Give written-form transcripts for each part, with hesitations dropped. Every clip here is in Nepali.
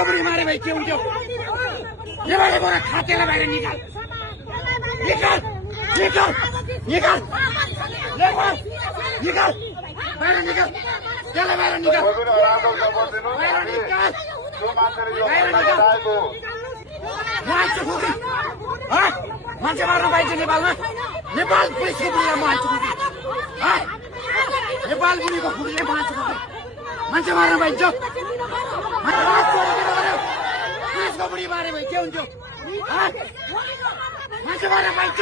पुलिसको पनि मारे भाइ के हुन्थ्यो नेपाली बोरा खातेलाई बाहिर निकाल निकाल निकाल निकाल निकाल बाहिर निकाल त्यसलाई बाहिर निकाल बाहिर निकाल बाहिर निकाल मान्छे मार्न पाइन्छ नेपालमा नेपाल पुलिसको बुढीलाई मान्छे खुट्टी नेपाल बुढीको खुट्टीले मान्छे मार्न पाइन्छ पुलिसको बुढी मारे भाइ के हुन्थ्यो मान्छे मार्न पाइन्छ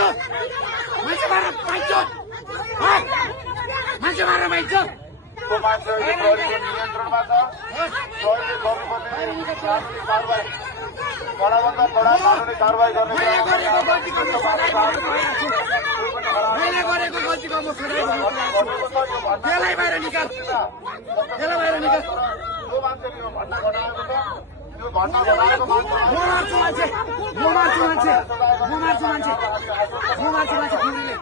मान्छे मार्न पाइन्छ मान्छे मार्न पाइन्छ त्यसलाई बाहिर निकाल त्यसलाई बाहिर निकाल म मार्छु मान्छे म मार्छु मान्छे म मार्छु मान्छे म मार्छु मान्छे खुट्टीले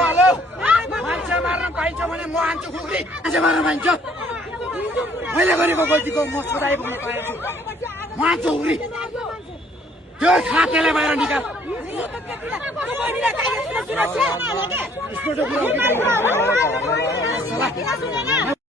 हेलो मान्छे मार्न पाइन्छ भने म हान्छु खुट्टी मान्छे मार्न पाइन्छ मैले गरेको गल्तीको म सजाय पुग्न पाएछु म हान्छु खुट्टी त्यो खातेलाई बाहिर निकाल